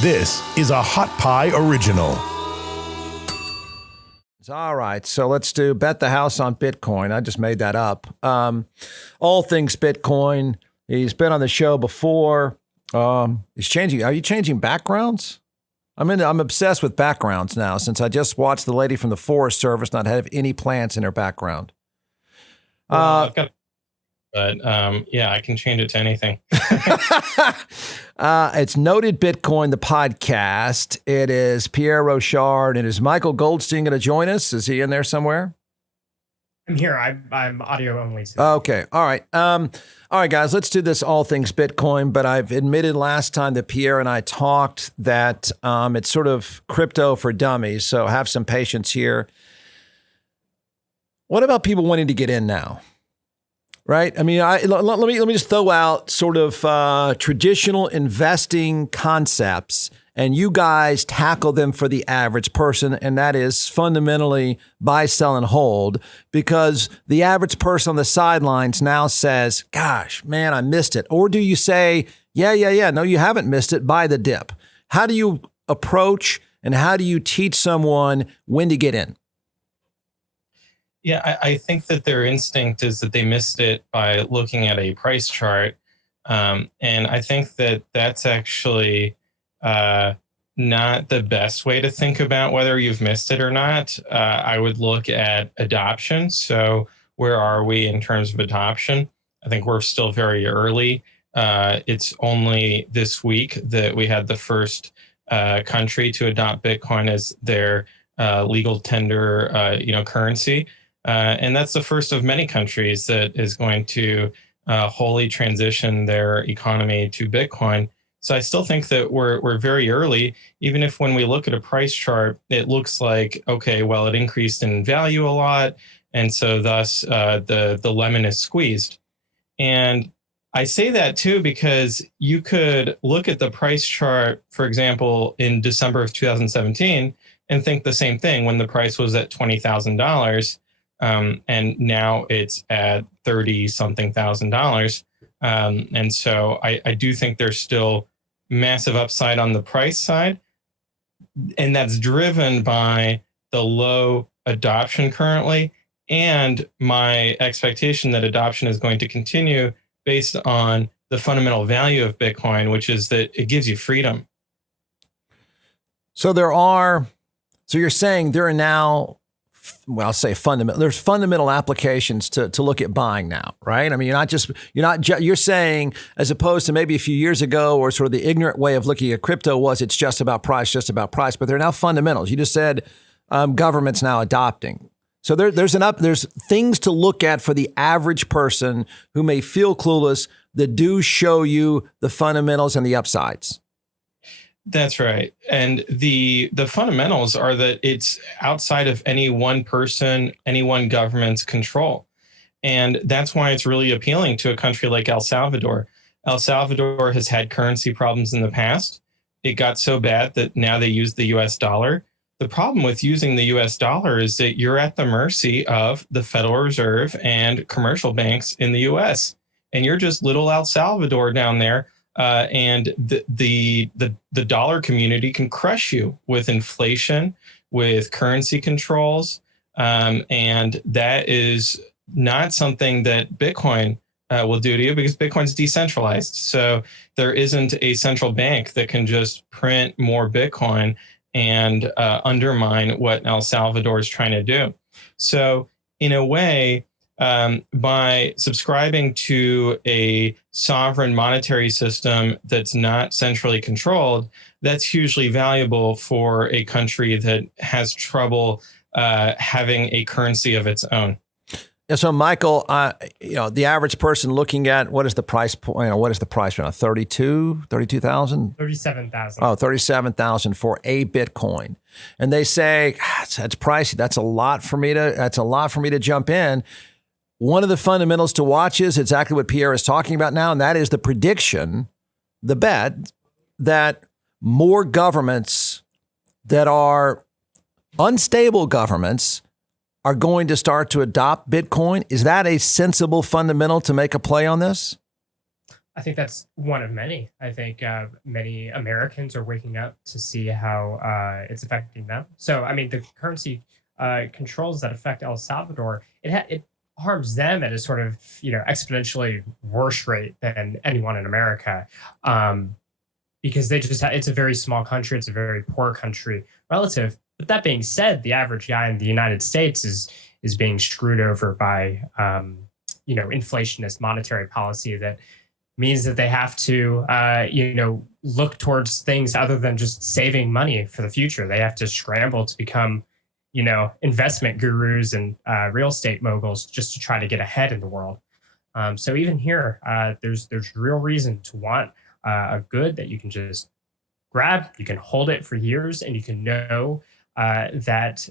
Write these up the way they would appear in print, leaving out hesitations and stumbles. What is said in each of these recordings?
This is a Hot Pie Original. All right, so let's do Bet the House on Bitcoin. I just made that up. All things Bitcoin. He's been on the show before. He's changing. Are you changing backgrounds? I'm obsessed with backgrounds now since I just watched the lady from the Forest Service not have any plants in her background. I've got, but yeah, I can change it to anything. It's Noted Bitcoin, the podcast. It is Pierre Rochard, and is Michael Goldstein going to join us? Is he in there somewhere? I'm here. I'm audio only. Today. Okay. All right. All right, guys, let's do this all things Bitcoin. But I've admitted last time that Pierre and I talked that it's sort of crypto for dummies. So have some patience here. What about people wanting to get in now? Right. I mean, let me just throw out sort of traditional investing concepts, and you guys tackle them for the average person. And that is fundamentally buy, sell, and hold, because the average person on the sidelines now says, gosh, man, I missed it. Or do you say, yeah. No, you haven't missed it. Buy the dip. How do you approach and how do you teach someone when to get in? Yeah, I think that their instinct is that they missed it by looking at a price chart. And I think that that's actually not the best way to think about whether you've missed it or not. I would look at adoption. So where are we in terms of adoption? I think we're still very early. It's only this week that we had the first country to adopt Bitcoin as their legal tender, currency. And that's the first of many countries that is going to wholly transition their economy to Bitcoin. So I still think that we're very early, even if when we look at a price chart, it looks like, okay, well, it increased in value a lot. And so thus the lemon is squeezed. And I say that too, because you could look at the price chart, for example, in December of 2017 and think the same thing when the price was at $20,000. And now it's at $30-something thousand. And so I do think there's still massive upside on the price side. And that's driven by the low adoption currently, and my expectation that adoption is going to continue based on the fundamental value of Bitcoin, which is that it gives you freedom. So you're saying there are now, well, I'll say there's fundamental applications to look at buying now, right? I mean, you're saying, as opposed to maybe a few years ago, or sort of the ignorant way of looking at crypto was it's just about price, but there are now fundamentals. You just said government's now adopting. So there's things to look at for the average person who may feel clueless that do show you the fundamentals and the upsides. That's right. And the fundamentals are that it's outside of any one person, any one government's control. And that's why it's really appealing to a country like El Salvador. El Salvador has had currency problems in the past. It got so bad that now they use the US dollar. The problem with using the US dollar is that you're at the mercy of the Federal Reserve and commercial banks in the US. And you're just little El Salvador down there. And the dollar community can crush you with inflation, with currency controls. And that is not something that Bitcoin will do to you, because Bitcoin's decentralized. So there isn't a central bank that can just print more Bitcoin and undermine what El Salvador is trying to do. So in a way, by subscribing to a sovereign monetary system that's not centrally controlled, that's hugely valuable for a country that has trouble having a currency of its own. Yeah, so Michael, the average person looking at what is the price point? What is the price right now? 32,000? 37,000. Oh, 37,000 for a Bitcoin. And they say, that's pricey. That's a lot for me to jump in. One of the fundamentals to watch is exactly what Pierre is talking about now, and that is the prediction, the bet that more governments that are unstable governments are going to start to adopt Bitcoin. Is that a sensible fundamental to make a play on this? I think that's one of many. I think many Americans are waking up to see how it's affecting them. So, I mean, the currency controls that affect El Salvador, it harms them at a sort of exponentially worse rate than anyone in America, because they just it's a very small country, it's a very poor country relative. But that being said, the average guy in the United States is being screwed over by inflationist monetary policy that means that they have to, look towards things other than just saving money for the future. They have to scramble to become, investment gurus and real estate moguls just to try to get ahead in the world. So even here, there's real reason to want a good that you can just grab, you can hold it for years, and you can know that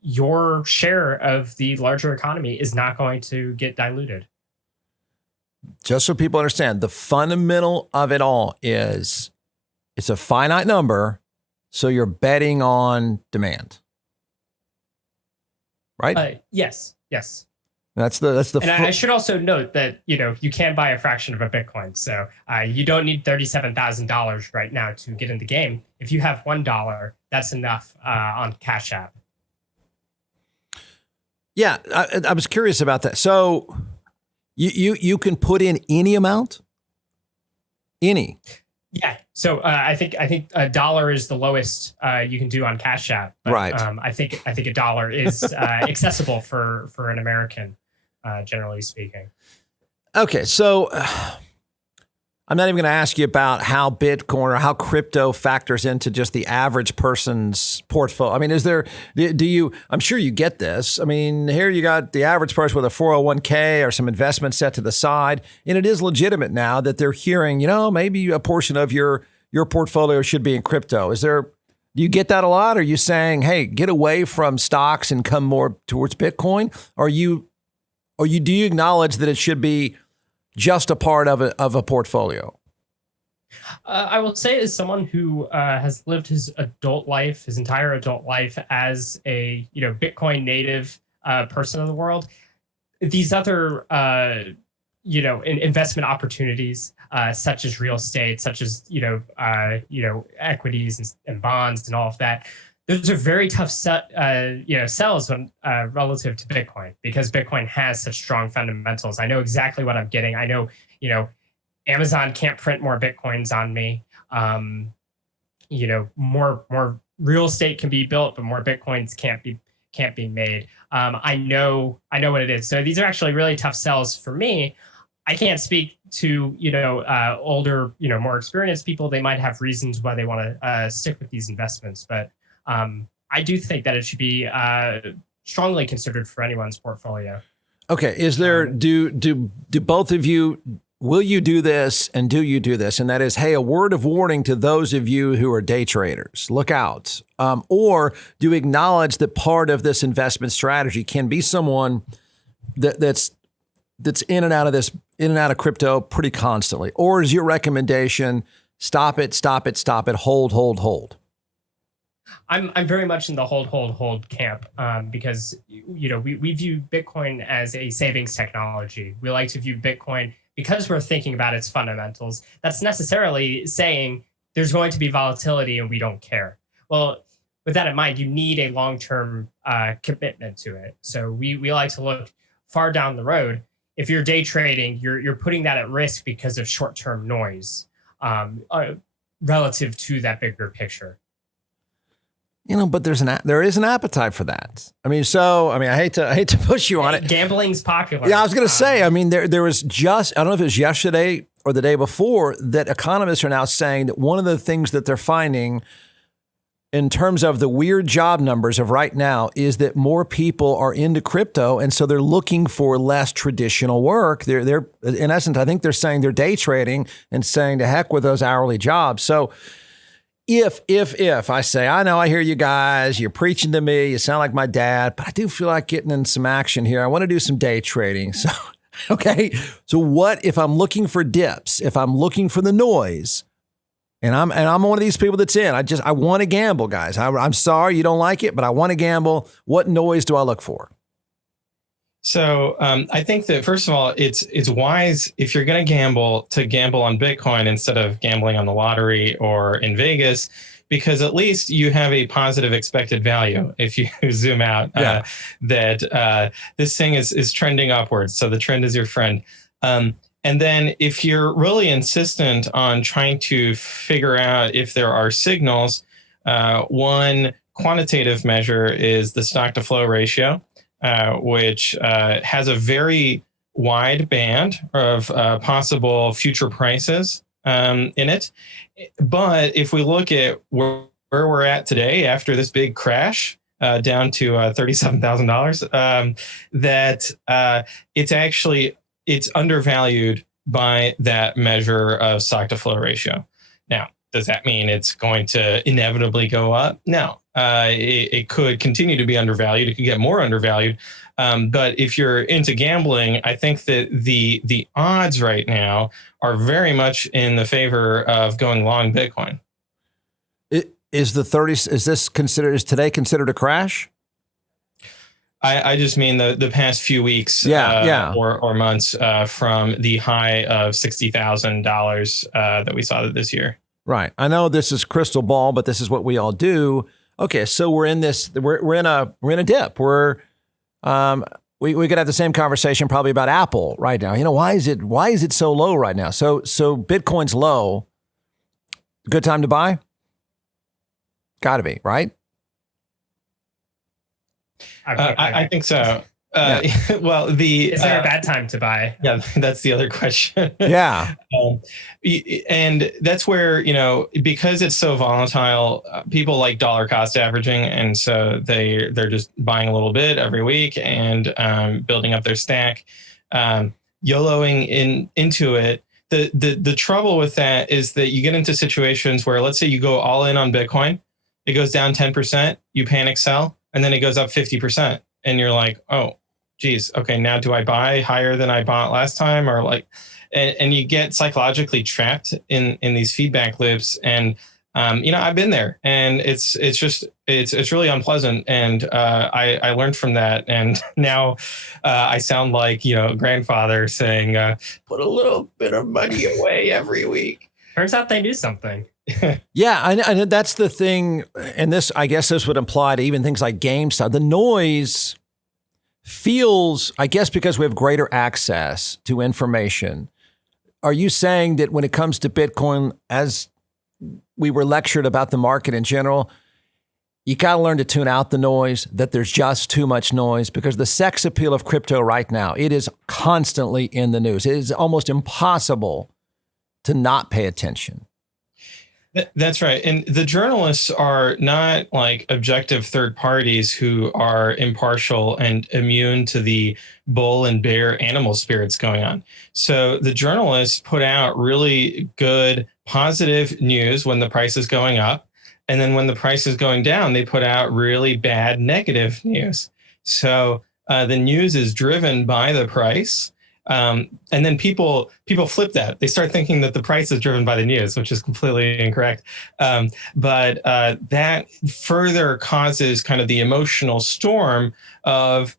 your share of the larger economy is not going to get diluted. Just so people understand, the fundamental of it all is it's a finite number, so you're betting on demand, right? Yes. That's the. And I should also note that you can buy a fraction of a Bitcoin, so you don't need $37,000 right now to get in the game. If you have $1, that's enough on Cash App. Yeah, I was curious about that. So. You can put in any amount? Any? Yeah. So I think $1 is the lowest you can do on Cash App. But, right. I think $1 is accessible for an American, generally speaking. Okay, so I'm not even going to ask you about how Bitcoin or how crypto factors into just the average person's portfolio. I mean, I'm sure you get this. I mean, here you got the average person with a 401k or some investment set to the side. And it is legitimate now that they're hearing, maybe a portion of your portfolio should be in crypto. Do you get that a lot? Are you saying, hey, get away from stocks and come more towards Bitcoin? Do you acknowledge that it should be just a part of a portfolio? I will say, as someone who has lived his entire adult life as a Bitcoin native person in the world, these other investment opportunities such as real estate, such as equities and bonds and all of that, those are very tough sells when relative to Bitcoin, because Bitcoin has such strong fundamentals. I know exactly what I'm getting. I know, Amazon can't print more Bitcoins on me. More real estate can be built, but more Bitcoins can't be made. I know what it is. So these are actually really tough sells for me. I can't speak to older, more experienced people. They might have reasons why they want to stick with these investments, but I do think that it should be strongly considered for anyone's portfolio. Okay. Is there, do both of you, will you do this and do you do this? And that is, hey, a word of warning to those of you who are day traders, look out. Or do you acknowledge that part of this investment strategy can be someone that's in and out of crypto pretty constantly? Or is your recommendation, stop it, hold? I'm very much in the hold camp, because we view Bitcoin as a savings technology. We like to view Bitcoin because we're thinking about its fundamentals. That's necessarily saying there's going to be volatility and we don't care. Well, with that in mind, you need a long-term commitment to it. So we like to look far down the road. If you're day trading, you're putting that at risk because of short-term noise relative to that bigger picture. But there is an appetite for that. I hate to push you on it. Gambling's popular. Yeah, I was going to say, there was just, I don't know if it was yesterday or the day before, that economists are now saying that one of the things that they're finding in terms of the weird job numbers of right now is that more people are into crypto. And so they're looking for less traditional work. They're in essence, I think they're saying they're day trading and saying to heck with those hourly jobs. So If I say, I know, I hear you guys, you're preaching to me, you sound like my dad, but I do feel like getting in some action here. I want to do some day trading. So, okay. So what if I'm looking for dips, if I'm looking for the noise, and I'm one of these people that's in, I want to gamble, guys. I'm sorry you don't like it, but I want to gamble. What noise do I look for? So I think that first of all, it's wise if you're going to gamble on Bitcoin instead of gambling on the lottery or in Vegas, because at least you have a positive expected value. If you zoom out, that this thing is trending upwards, so the trend is your friend. And then if you're really insistent on trying to figure out if there are signals, one quantitative measure is the stock to flow ratio, which has a very wide band of possible future prices in it. But if we look at where we're at today after this big crash, down to $37,000, that it's undervalued by that measure of stock to flow ratio. Now, does that mean it's going to inevitably go up? No, it could continue to be undervalued. It could get more undervalued. But if you're into gambling, I think that the odds right now are very much in the favor of going long Bitcoin. Is today considered a crash? I just mean the past few weeks or months from the high of $60,000 that we saw this year. Right. I know this is crystal ball, but this is what we all do. Okay, so we're in a dip. We could have the same conversation probably about Apple right now. Why is it so low right now? So Bitcoin's low. Good time to buy? Got to be, right? I think so. Well, is there a bad time to buy? Yeah, that's the other question. Yeah. And that's where, because it's so volatile, people like dollar cost averaging. And so they're just buying a little bit every week and building up their stack, YOLOing into it. The trouble with that is that you get into situations where, let's say you go all in on Bitcoin, it goes down 10%, you panic sell, and then it goes up 50%. And you're like, oh, geez, okay, now do I buy higher than I bought last time? Or and you get psychologically trapped in these feedback loops. And, I've been there, and it's really unpleasant. And I learned from that. And now I sound like, grandfather saying, put a little bit of money away every week. Turns out they knew something. Yeah, I that's the thing. And I guess this would apply to even things like GameStop. The noise feels, I guess, because we have greater access to information. Are you saying that when it comes to Bitcoin, as we were lectured about the market in general, you got to learn to tune out the noise, that there's just too much noise? Because the sex appeal of crypto right now, it is constantly in the news. It is almost impossible to not pay attention. That's right. And the journalists are not like objective third parties who are impartial and immune to the bull and bear animal spirits going on. So the journalists put out really good, positive news when the price is going up. And then when the price is going down, they put out really bad, negative news. So the news is driven by the price. And then people flip that. They start thinking that the price is driven by the news, which is completely incorrect. But that further causes kind of the emotional storm of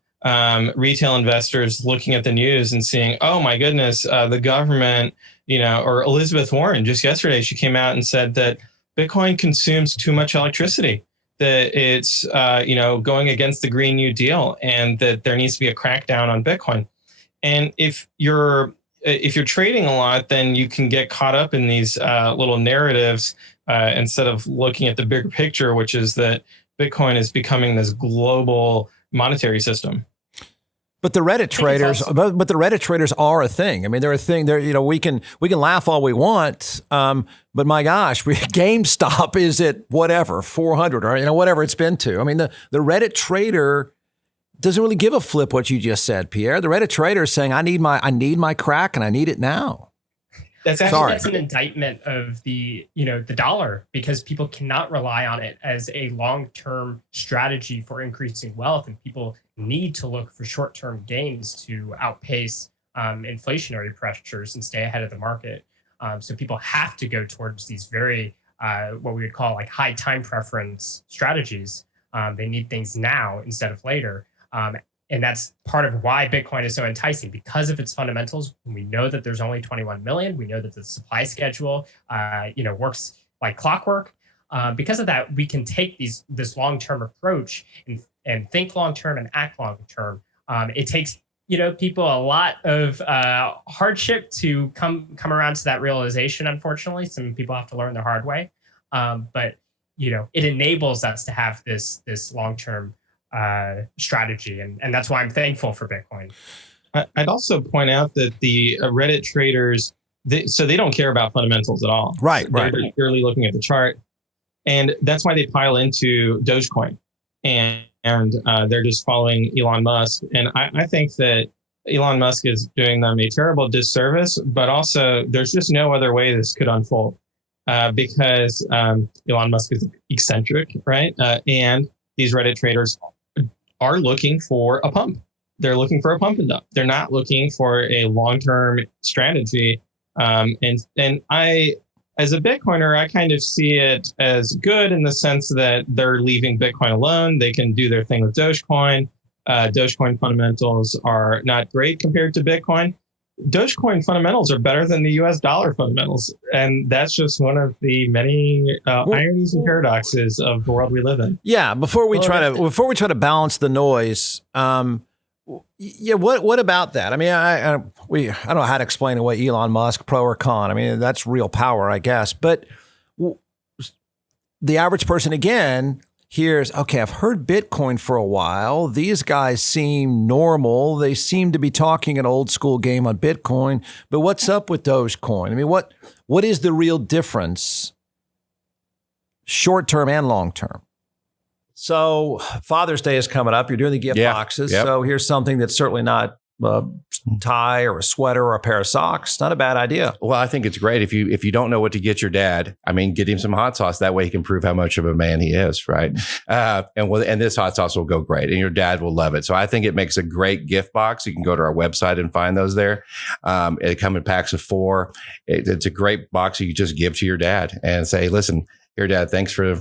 retail investors looking at the news and seeing, oh my goodness, the government, or Elizabeth Warren just yesterday, she came out and said that Bitcoin consumes too much electricity, that it's going against the Green New Deal, and that there needs to be a crackdown on Bitcoin. And if you're trading a lot, then you can get caught up in these little narratives instead of looking at the bigger picture, which is that Bitcoin is becoming this global monetary system. But the Reddit traders, but the Reddit traders are a thing. I mean, they're a thing. They're, we can laugh all we want, but my gosh, GameStop is at whatever 400 or whatever it's been to. I mean, the Reddit trader doesn't really give a flip what you just said, Pierre. The Reddit trader is saying, I need my crack and I need it now. That's an indictment of the dollar, because people cannot rely on it as a long-term strategy for increasing wealth, and people need to look for short-term gains to outpace inflationary pressures and stay ahead of the market. So people have to go towards these very what we would call like high time preference strategies. They need things now instead of later. And that's part of why Bitcoin is so enticing, because of its fundamentals. We know that there's only 21 million. We know that the supply schedule, works like clockwork. Because of that, we can take this long-term approach and think long-term and act long-term. It takes people a lot of hardship to come around to that realization. Unfortunately, some people have to learn the hard way. But it enables us to have this long-term strategy, and that's why I'm thankful for Bitcoin. I'd also point out that the Reddit traders, they don't care about fundamentals at all. Right. They're purely looking at the chart, and that's why they pile into Dogecoin, and they're just following Elon Musk. And I think that Elon Musk is doing them a terrible disservice, but also there's just no other way this could unfold, because Elon Musk is eccentric, right? And these Reddit traders are looking for a pump. They're looking for a pump and dump. They're not looking for a long-term strategy. And I, as a Bitcoiner, I kind of see it as good in the sense that they're leaving Bitcoin alone. They can do their thing with Dogecoin. Dogecoin fundamentals are not great compared to Bitcoin. Dogecoin fundamentals are better than the US dollar fundamentals. And that's just one of the many ironies and paradoxes of the world we live in. Yeah. Before we try to balance the noise, what about that? I mean, I don't know how to explain away Elon Musk, pro or con. I mean, that's real power, I guess. But the average person, again, here's, okay, I've heard Bitcoin for a while. These guys seem normal. They seem to be talking an old school game on Bitcoin. But what's up with Dogecoin? I mean, what is the real difference, short term and long term? So Father's Day is coming up. You're doing the gift boxes. Yep. So here's something that's certainly not a tie or a sweater or a pair of socks. Not a bad idea. Well, I think it's great if you don't know what to get your dad. I mean, get him some hot sauce. That way he can prove how much of a man he is, right? And this hot sauce will go great, and your dad will love it. So I think it makes a great gift box. You can go to our website and find those there. It come in packs of 4. It's a great box you just give to your dad and say, listen, here, Dad, thanks for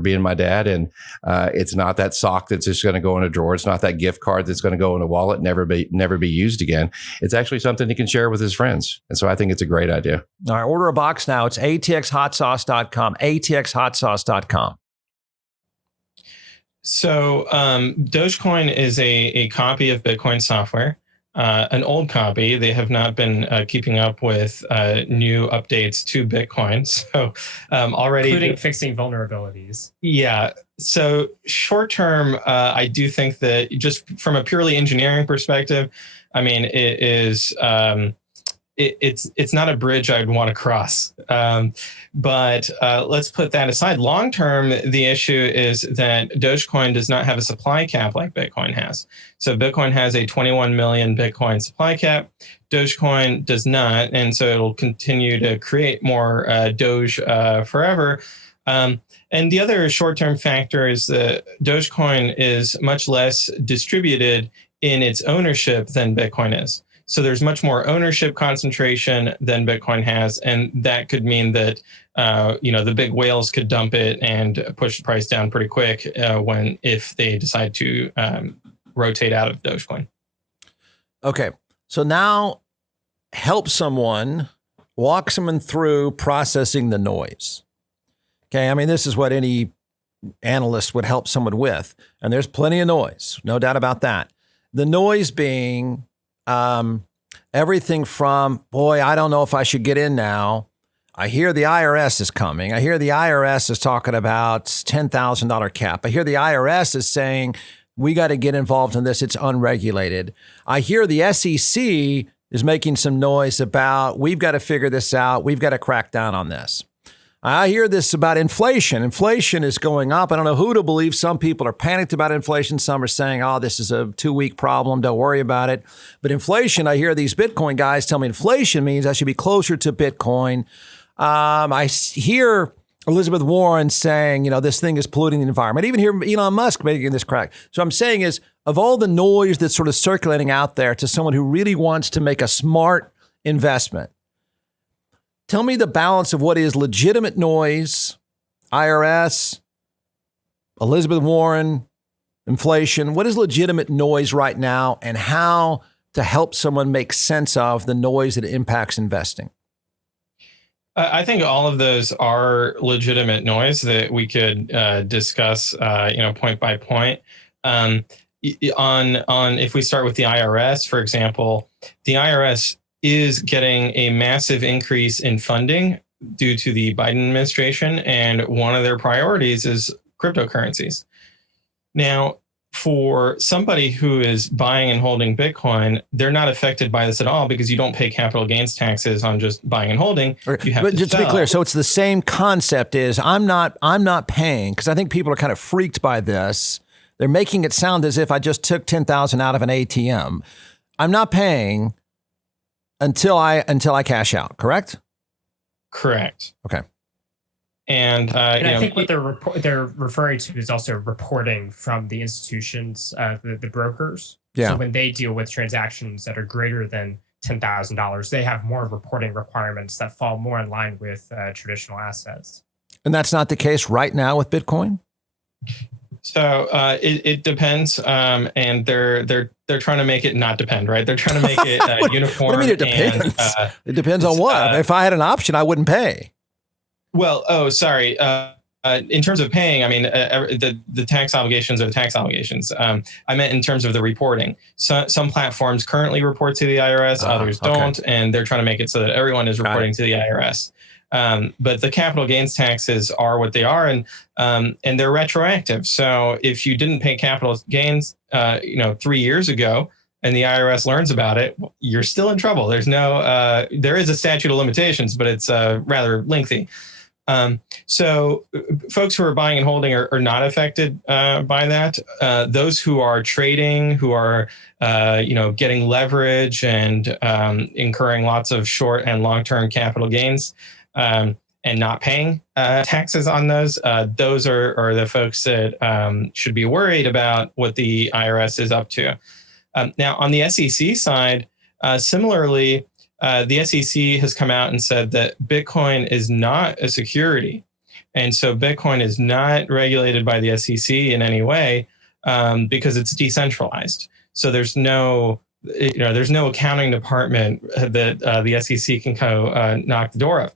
being my dad. And it's not that sock that's just going to go in a drawer. It's not that gift card that's going to go in a wallet, never be used again. It's actually something he can share with his friends. And so I think it's a great idea. All right, order a box now. It's atxhotsauce.com, atxhotsauce.com. So Dogecoin is a copy of Bitcoin software. An old copy. They have not been keeping up with new updates to Bitcoin. So already, including fixing vulnerabilities. Yeah. So short term, I do think that just from a purely engineering perspective, I mean, it is it's not a bridge I'd want to cross. But let's put that aside. Long term, the issue is that Dogecoin does not have a supply cap like Bitcoin has. So Bitcoin has a 21 million Bitcoin supply cap. Dogecoin does not. And so it'll continue to create more Doge forever. And the other short-term factor is that Dogecoin is much less distributed in its ownership than Bitcoin is. So there's much more ownership concentration than Bitcoin has, and that could mean that the big whales could dump it and push the price down pretty quick if they decide to rotate out of Dogecoin. Okay, so now help someone, walk someone through processing the noise. Okay, I mean, this is what any analyst would help someone with, and there's plenty of noise, no doubt about that. The noise being everything from, boy, I don't know if I should get in now. I hear the IRS is coming. I hear the IRS is talking about $10,000 cap. I hear the IRS is saying, we got to get involved in this. It's unregulated. I hear the SEC is making some noise about, we've got to figure this out. We've got to crack down on this. I hear this about inflation. Inflation is going up. I don't know who to believe. Some people are panicked about inflation. Some are saying, oh, this is a 2-week problem. Don't worry about it. But inflation, I hear these Bitcoin guys tell me inflation means I should be closer to Bitcoin. I hear Elizabeth Warren saying, this thing is polluting the environment. I even hear Elon Musk making this crack. So I'm saying is, of all the noise that's sort of circulating out there to someone who really wants to make a smart investment, tell me the balance of what is legitimate noise, IRS, Elizabeth Warren, inflation. What is legitimate noise right now, and how to help someone make sense of the noise that impacts investing? I think all of those are legitimate noise that we could discuss, point by point. On if we start with the IRS, for example, the IRS is getting a massive increase in funding due to the Biden administration, and one of their priorities is cryptocurrencies. Now, for somebody who is buying and holding Bitcoin, they're not affected by this at all because you don't pay capital gains taxes on just buying and holding. You have but just to be clear, so it's the same concept. Is I'm not paying, because I think people are kind of freaked by this. They're making it sound as if I just took 10,000 out of an ATM. I'm not paying until I cash out. Correct? Correct. Okay. And I think what they're referring to is also reporting from the institutions, the brokers. Yeah. So when they deal with transactions that are greater than $10,000, they have more reporting requirements that fall more in line with traditional assets. And that's not the case right now with Bitcoin? So it depends, and they're trying to make it not depend, right? They're trying to make it uniform. What do you mean it depends? It depends on what? If I had an option, I wouldn't pay. Well, sorry. In terms of paying, I mean, the tax obligations are the tax obligations. I meant in terms of the reporting. So, some platforms currently report to the IRS, others don't, and they're trying to make it so that everyone is reporting to the IRS. But the capital gains taxes are what they are, and they're retroactive. So if you didn't pay capital gains, 3 years ago, and the IRS learns about it, you're still in trouble. There is a statute of limitations, but it's rather lengthy. So folks who are buying and holding are not affected by that. Those who are trading, who are getting leverage and incurring lots of short and long-term capital gains, and not paying taxes on those are the folks that should be worried about what the IRS is up to. Now, on the SEC side, similarly, the SEC has come out and said that Bitcoin is not a security. And so Bitcoin is not regulated by the SEC in any way because it's decentralized. So there's no accounting department that the SEC can knock the door of.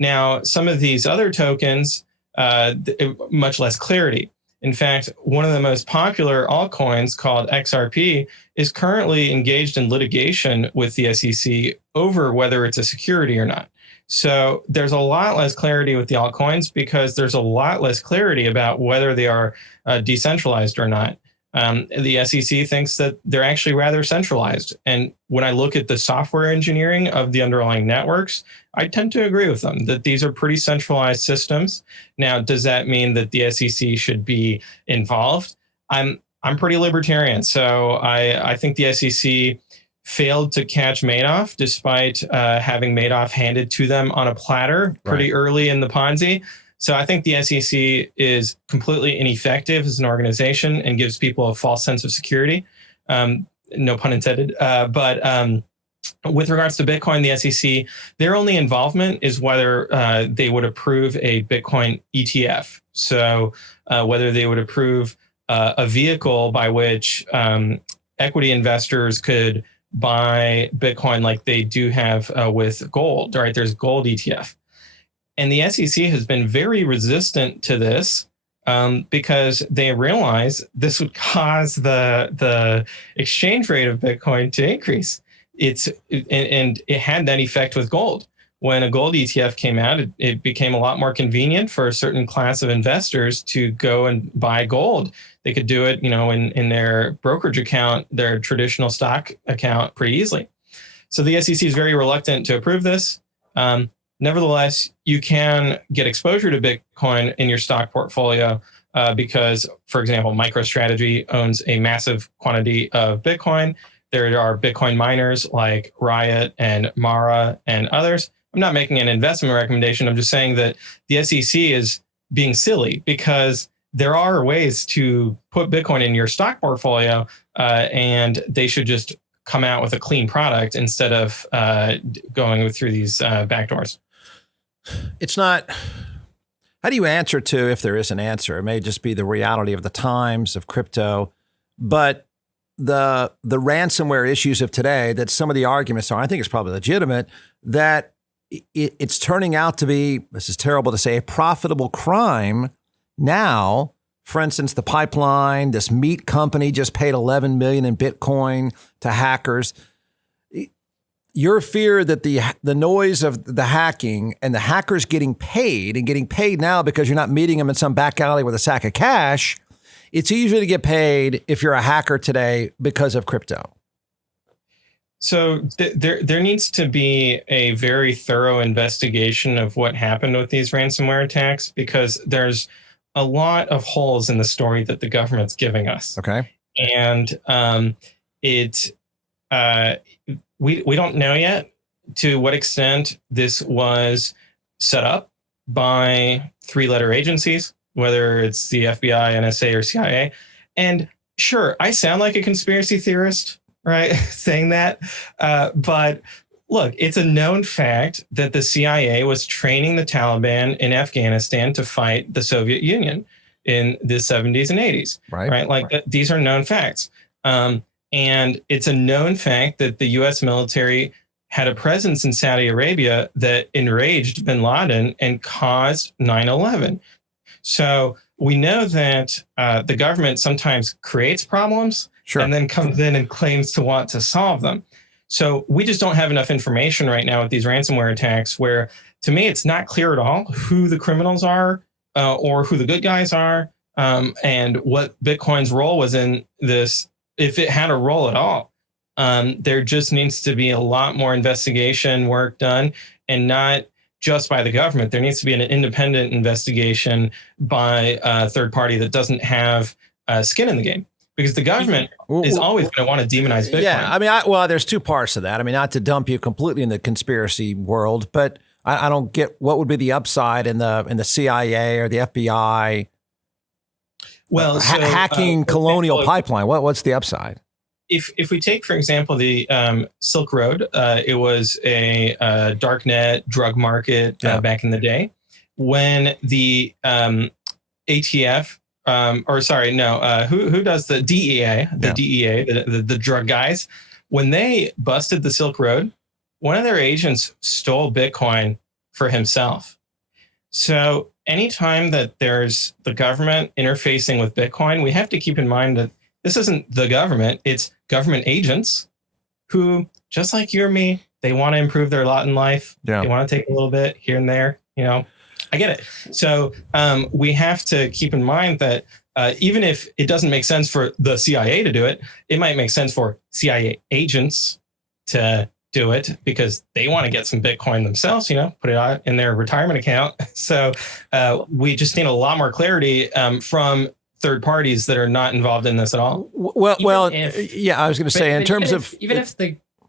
Now, some of these other tokens, much less clarity. In fact, one of the most popular altcoins, called XRP, is currently engaged in litigation with the SEC over whether it's a security or not. So there's a lot less clarity with the altcoins because there's a lot less clarity about whether they are decentralized or not. The SEC thinks that they're actually rather centralized. And when I look at the software engineering of the underlying networks, I tend to agree with them that these are pretty centralized systems. Now, does that mean that the SEC should be involved? I'm pretty libertarian, so I think the SEC failed to catch Madoff despite having Madoff handed to them on a platter pretty early in the Ponzi. So I think the SEC is completely ineffective as an organization and gives people a false sense of security. No pun intended. But with regards to Bitcoin, the SEC, their only involvement is whether they would approve a Bitcoin ETF. So whether they would approve a vehicle by which equity investors could buy Bitcoin like they do have with gold, right? There's gold ETF. And the SEC has been very resistant to this because they realize this would cause the exchange rate of Bitcoin to increase. And it had that effect with gold. When a gold ETF came out, it became a lot more convenient for a certain class of investors to go and buy gold. They could do it, in their brokerage account, their traditional stock account, pretty easily. So the SEC is very reluctant to approve this. Nevertheless, you can get exposure to Bitcoin in your stock portfolio because, for example, MicroStrategy owns a massive quantity of Bitcoin. There are Bitcoin miners like Riot and Mara and others. I'm not making an investment recommendation. I'm just saying that the SEC is being silly because there are ways to put Bitcoin in your stock portfolio and they should just come out with a clean product instead of going through these backdoors. It's not, How do you answer to, if there is an answer? It may just be the reality of the times of crypto, but the ransomware issues of today, that some of the arguments are, I think it's probably legitimate, that it's turning out to be, this is terrible to say, a profitable crime now. For instance, the pipeline, this meat company just paid 11 million in Bitcoin to hackers. Your fear that the noise of the hacking and the hackers getting paid now because you're not meeting them in some back alley with a sack of cash, it's easier to get paid if you're a hacker today because of crypto. So there needs to be a very thorough investigation of what happened with these ransomware attacks, because there's a lot of holes in the story that the government's giving us. Okay. And we don't know yet to what extent this was set up by three-letter agencies, whether it's the FBI, NSA, or CIA. And sure, I sound like a conspiracy theorist, right, saying that. But look, it's a known fact that the CIA was training the Taliban in Afghanistan to fight the Soviet Union in the 70s and 80s. Right? Like these are known facts. And it's a known fact that the U.S. military had a presence in Saudi Arabia that enraged bin Laden and caused 9/11. So we know that the government sometimes creates problems and then comes in and claims to want to solve them. So we just don't have enough information right now with these ransomware attacks, where to me, it's not clear at all who the criminals are or who the good guys are, and what Bitcoin's role was in this, if it had a role at all. There just needs to be a lot more investigation work done, and not just by the government. There needs to be an independent investigation by a third party that doesn't have skin in the game, because the government is always going to want to demonize Bitcoin. Yeah, I mean, there's two parts to that. I mean, not to dump you completely in the conspiracy world, but I don't get what would be the upside in the CIA or the FBI. Well, hacking Colonial Pipeline. What's the upside? If we take, for example, the Silk Road, it was a darknet drug market back in the day, when the ATF, who does the DEA, the drug guys, when they busted the Silk Road, one of their agents stole Bitcoin for himself. So anytime that there's the government interfacing with Bitcoin, we have to keep in mind that this isn't the government, it's government agents who, just like you or me, they want to improve their lot in life. Yeah. They want to take a little bit here and there, I get it. So we have to keep in mind that even if it doesn't make sense for the CIA to do it, it might make sense for CIA agents to do it, because they want to get some Bitcoin themselves, put it out in their retirement account. So we just need a lot more clarity from third parties that are not involved in this at all. Well, yeah, I was going to say, in terms of...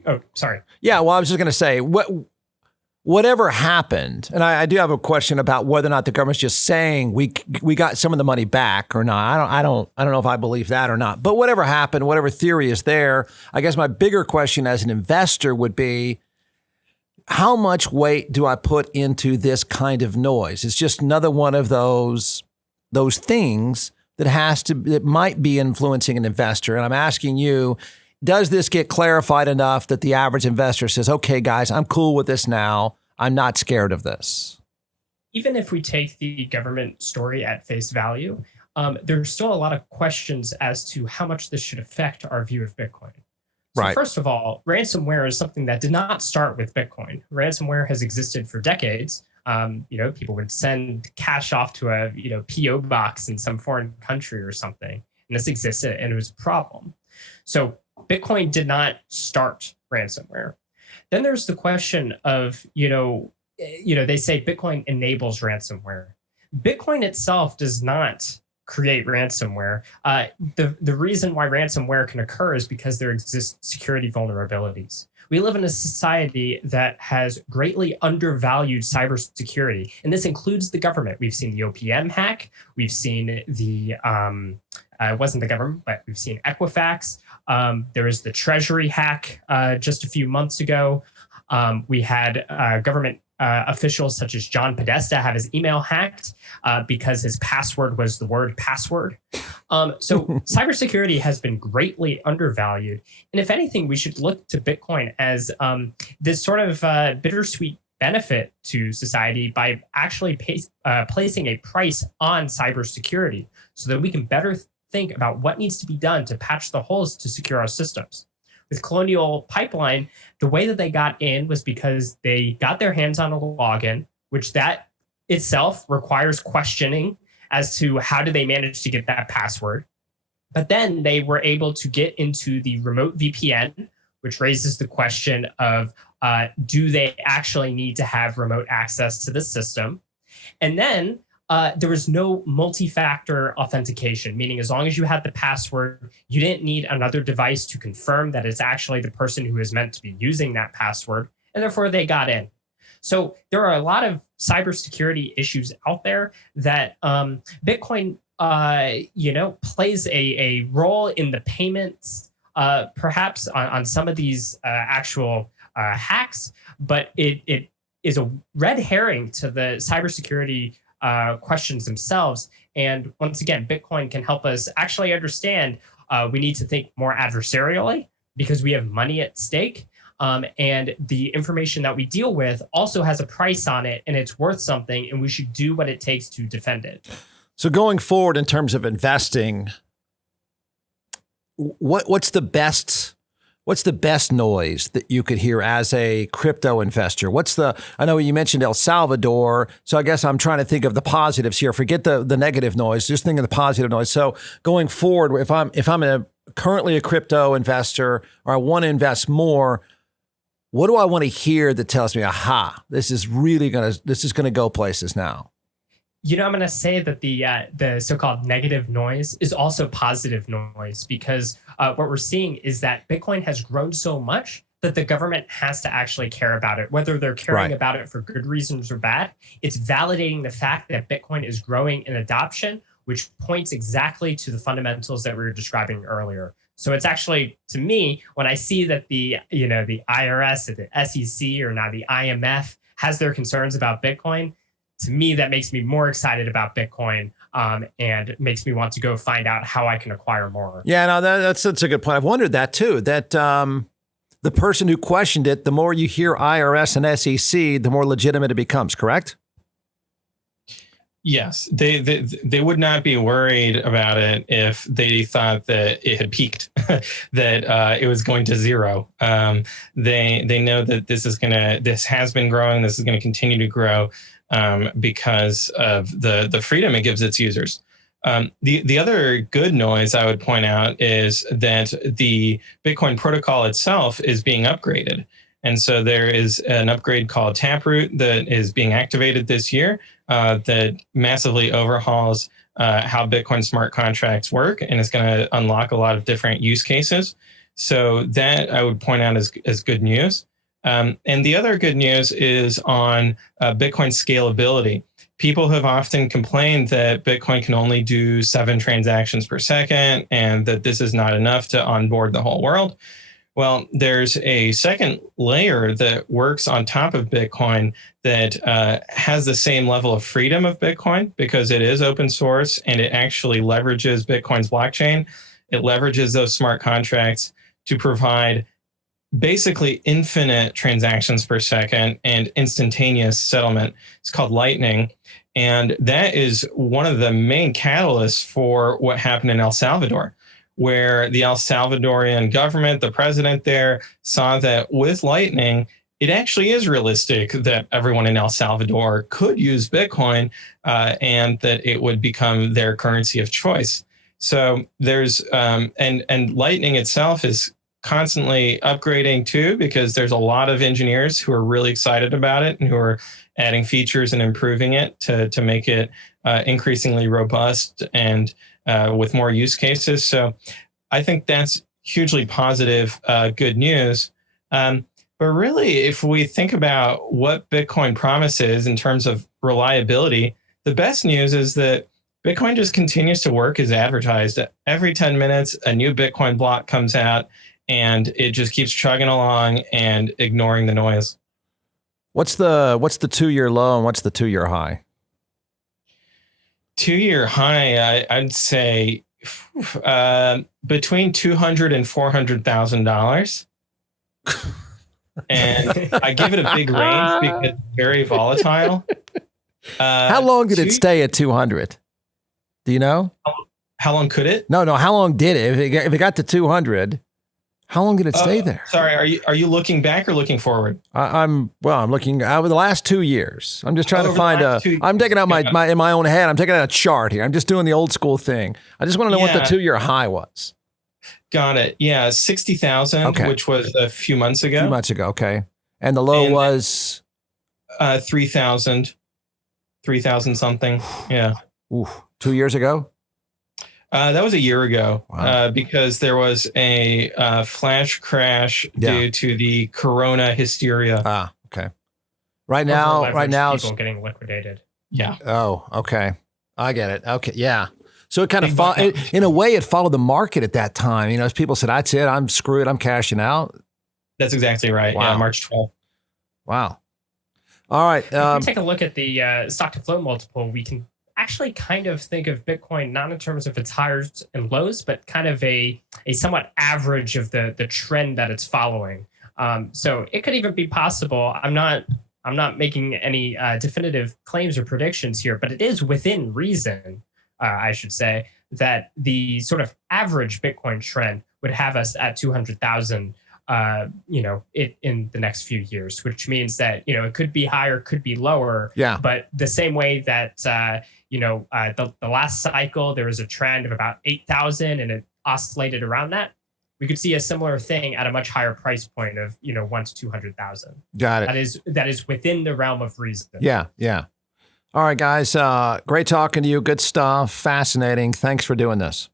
Oh, sorry. Yeah, well, I was just going to say, whatever happened, and I do have a question about whether or not the government's just saying we got some of the money back or not. I don't know if I believe that or not. But whatever happened, whatever theory is there, I guess my bigger question as an investor would be, how much weight do I put into this kind of noise? It's just another one of those things that might be influencing an investor. And I'm asking you, does this get clarified enough that the average investor says, okay, guys, I'm cool with this now. I'm not scared of this? Even if we take the government story at face value, there's still a lot of questions as to how much this should affect our view of Bitcoin. So first of all, ransomware is something that did not start with Bitcoin. Ransomware has existed for decades. People would send cash off to a PO box in some foreign country or something, and this existed, and it was a problem. So Bitcoin did not start ransomware. Then there's the question of, they say Bitcoin enables ransomware. Bitcoin itself does not create ransomware. The reason why ransomware can occur is because there exist security vulnerabilities. We live in a society that has greatly undervalued cybersecurity, and this includes the government. We've seen the OPM hack. We've seen the, it wasn't the government, but we've seen Equifax. There was the Treasury hack just a few months ago. We had government officials such as John Podesta have his email hacked because his password was the word password. So cybersecurity has been greatly undervalued. And if anything, we should look to Bitcoin as this sort of bittersweet benefit to society by actually placing a price on cybersecurity so that we can better think about what needs to be done to patch the holes to secure our systems. With Colonial Pipeline, the way that they got in was because they got their hands on a login, which that itself requires questioning as to how do they manage to get that password. But then they were able to get into the remote VPN, which raises the question of do they actually need to have remote access to the system? And then there was no multi-factor authentication, meaning as long as you had the password, you didn't need another device to confirm that it's actually the person who is meant to be using that password, and therefore they got in. So there are a lot of cybersecurity issues out there that Bitcoin, plays a role in the payments, perhaps on some of these actual hacks, but it is a red herring to the cybersecurity questions themselves. And once again, Bitcoin can help us actually understand we need to think more adversarially because we have money at stake. And the information that we deal with also has a price on it and it's worth something, and we should do what it takes to defend it. So going forward in terms of investing, what's the best noise that you could hear as a crypto investor? I know you mentioned El Salvador, so I guess I'm trying to think of the positives here. Forget the negative noise, just think of the positive noise. So going forward, if I'm currently a crypto investor or I want to invest more, what do I want to hear that tells me, aha, this is gonna go places now? I'm going to say that the so-called negative noise is also positive noise, because what we're seeing is that Bitcoin has grown so much that the government has to actually care about it, whether they're caring about it for good reasons or bad. It's validating the fact that Bitcoin is growing in adoption, which points exactly to the fundamentals that we were describing earlier. So it's actually, to me, when I see that the IRS, or the SEC, or now the IMF has their concerns about Bitcoin, to me, that makes me more excited about Bitcoin and makes me want to go find out how I can acquire more. Yeah, no, that's a good point. I've wondered that too, that the person who questioned it, the more you hear IRS and SEC, the more legitimate it becomes, correct? Yes, they would not be worried about it if they thought that it had peaked, that it was going to zero. They know that this has been growing, this is going to continue to grow because of the freedom it gives its users. The other good noise I would point out is that the Bitcoin protocol itself is being upgraded. And so there is an upgrade called Taproot that is being activated this year that massively overhauls how Bitcoin smart contracts work, and it's going to unlock a lot of different use cases. So that I would point out as good news. And the other good news is on Bitcoin scalability. People have often complained that Bitcoin can only do 7 transactions per second and that this is not enough to onboard the whole world. Well, there's a second layer that works on top of Bitcoin that has the same level of freedom of Bitcoin because it is open source and it actually leverages Bitcoin's blockchain. It leverages those smart contracts to provide basically infinite transactions per second and instantaneous settlement. It's called Lightning. And that is one of the main catalysts for what happened in El Salvador, where the El Salvadorian government, the president there, saw that with Lightning, it actually is realistic that everyone in El Salvador could use Bitcoin and that it would become their currency of choice. So there's, and Lightning itself is constantly upgrading too, because there's a lot of engineers who are really excited about it and who are adding features and improving it to make it increasingly robust and with more use cases. So I think that's hugely positive, good news. But really, if we think about what Bitcoin promises in terms of reliability, the best news is that Bitcoin just continues to work as advertised. Every 10 minutes, a new Bitcoin block comes out, and it just keeps chugging along and ignoring the noise. What's the 2-year low and what's the 2-year high? 2-year high, I'd say between $200,000 and $400,000. And I give it a big range because it's very volatile. How long did it stay at 200? Do you know? How long could it? No. How long did it? If it got to 200, how long did it stay there? Sorry, are you looking back or looking forward? I'm looking over the last 2 years. I'm just trying to find I'm taking out my in my own head. I'm taking out a chart here. I'm just doing the old school thing. I just want to know what the 2-year high was. Got it. Yeah, 60,000, which was a few months ago. Okay. And the low was 3,000 something. Yeah. Ooh, 2 years ago? That was a year ago. Wow. Because there was a flash crash due to the corona hysteria. Okay. Right now, people getting liquidated. Yeah. Oh, okay. I get it. Okay. Yeah. So it kind of in a way, it followed the market at that time. As people said, that's it. I'm screwed. I'm cashing out. That's exactly right. Wow. Yeah, March 12th. Wow. All right. If we take a look at the stock to flow multiple, we can actually kind of think of Bitcoin not in terms of its highs and lows, but kind of a somewhat average of the trend that it's following. So it could even be possible. I'm not making any definitive claims or predictions here, but it is within reason. I should say that the sort of average Bitcoin trend would have us at 200,000, in the next few years, which means that, it could be higher, could be lower. Yeah. But the same way that, the last cycle, there was a trend of about 8,000 and it oscillated around that. We could see a similar thing at a much higher price point of, 1 to 200,000. Got it. That is within the realm of reason. Yeah. All right, guys. Great talking to you. Good stuff. Fascinating. Thanks for doing this.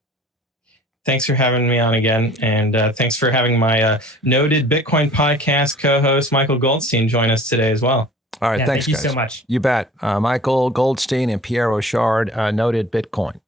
Thanks for having me on again. And thanks for having my noted Bitcoin podcast co-host, Michael Goldstein, join us today as well. All right. Thanks, thank you guys. so much. You bet. Michael Goldstein and Pierre Rochard, noted Bitcoin.